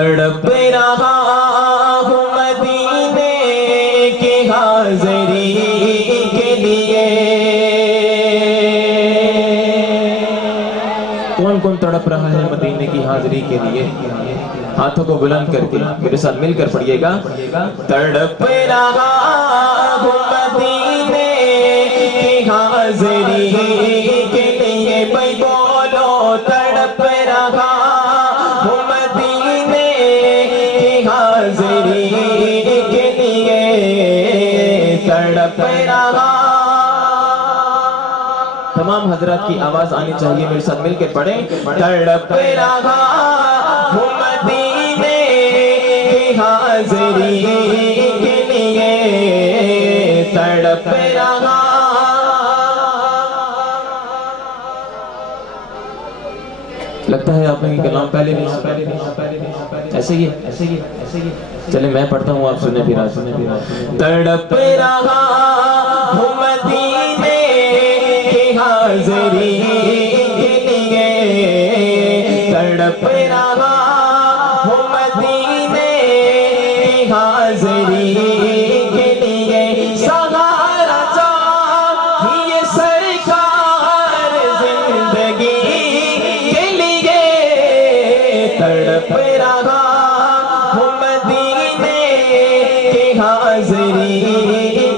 تڑپ رہا ہوں مدینے کی حاضری کے لیے. کون کون تڑپ رہا ہے مدینے کی حاضری کے لیے؟ ہاتھوں کو بلند کر کے میرے ساتھ مل کر پڑھیے گا. تڑپ رہا ہوں مدینے کی حاضری کے لیے. بھائی بولو تڑپ رہا ہوں مدینے کی حاضری کے لیے. تڑپ رہا. تمام حضرات کی آواز آنی چاہیے، میرے ساتھ مل کے پڑھیں. تڑپ رہا ہوں مدینے کی حاضری کے لیے. تڑپ رہا. لگتا ہے آپ نے کلام پہلے نہیں سنا. ایسے ہی چلے میں پڑھتا ہوں، آپ سنیں پھر آج. تڑپ رہا ہوں مدینے کی حاضری کے لیے. تڑپ رہا ہوں مدینے کی حاضری کے لیے. سہارا چاہیے سرکار زندگی کے لیے. تڑپ رہا ہوں مدینے کی حاضری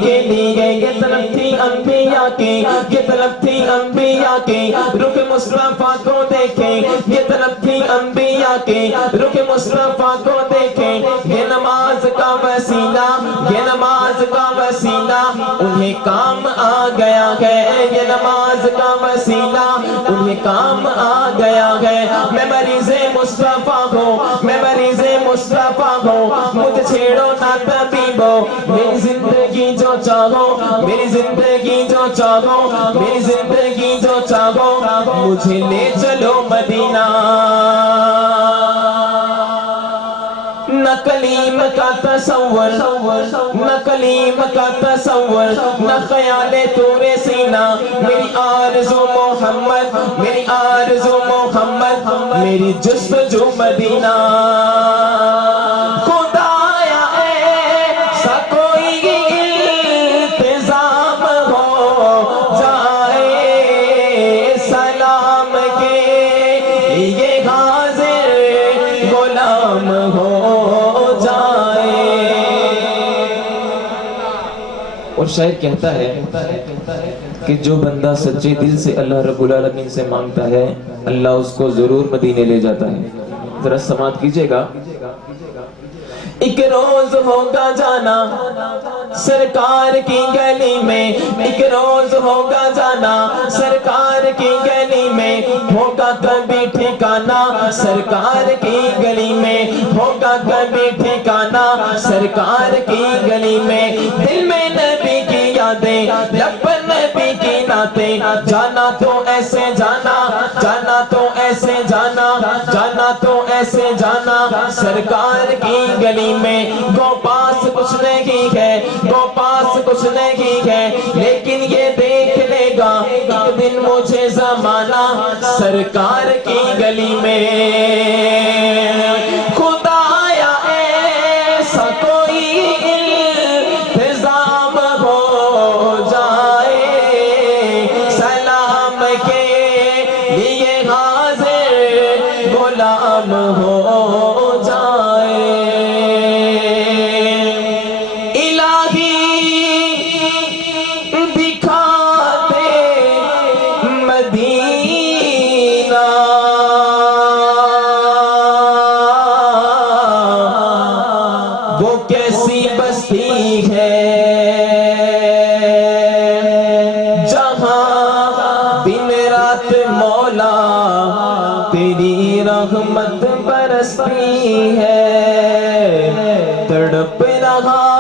کے لیے. یہ طلب تھی انبیاء کی، یہ طلب تھی انبیاء کی، رخ مصطفیٰ کو دیکھیں. یہ طلب تھی انبیاء کی، رخ مصطفیٰ کو دیکھیں. یہ نماز کا وسیلہ، یہ نماز کا وسیلہ انہیں کام آ گیا ہے. یہ نماز کا وسیلہ انہیں کام آ گیا ہے. میں مریض مصطفیٰ ہوں، میں مریض مصطفیٰ ہوں. مجھے چھیڑو نہ طبیبو، میری زندگی جو چاہو، میری زندگی جو چاہو، میری زندگی جو چاہو. مجھے لے چلو مدینہ. نہ کلیم کا تصور، نہ کلیم کا تصور، نہ خیال طور سینہ. میری آرزو محمد، میری آرزو محمد، میری جستجو مدینہ. خدایا ایسا کوئی التزام ہو جائے سلام کے یہ حاضر غلام ہو جائے. اور شاعر کہتا ہے کہ جو بندہ سچے دل سے اللہ رب العالمین سے مانگتا ہے، اللہ اس کو ضرور مدینے لے جاتا ہے. ذرا سماعت کیجئے گا. ایک روز ہوگا جانا سرکار کی گلی میں. ایک روز ہوگا جانا سرکار کی گلی میں. ہوگا کبھی ٹھکانا سرکار کی گلی میں. ہوگا کبھی ٹھکانا سرکار کی گلی میں. دل میں نبی کی یادیں، لب پر نبی کی نعتیں. جانا تو ایسے جانا، جانا تو ایسے جانا، جانا تو ایسے جانا سرکار کی گلی میں. گو پاس کچھ نہیں ہے، گو پاس کچھ نہیں ہے، لیکن یہ دیکھ لے گا ایک دن مجھے زمانہ سرکار کی گلی میں. خدایا ایسا کوئی التزام ہو جائے سلام کے لیے حاضر غلام ہو جائے. وہ کیسی بستی ہے جہاں دن رات مولا تیری رحمت برستی ہے. تڑپ رہا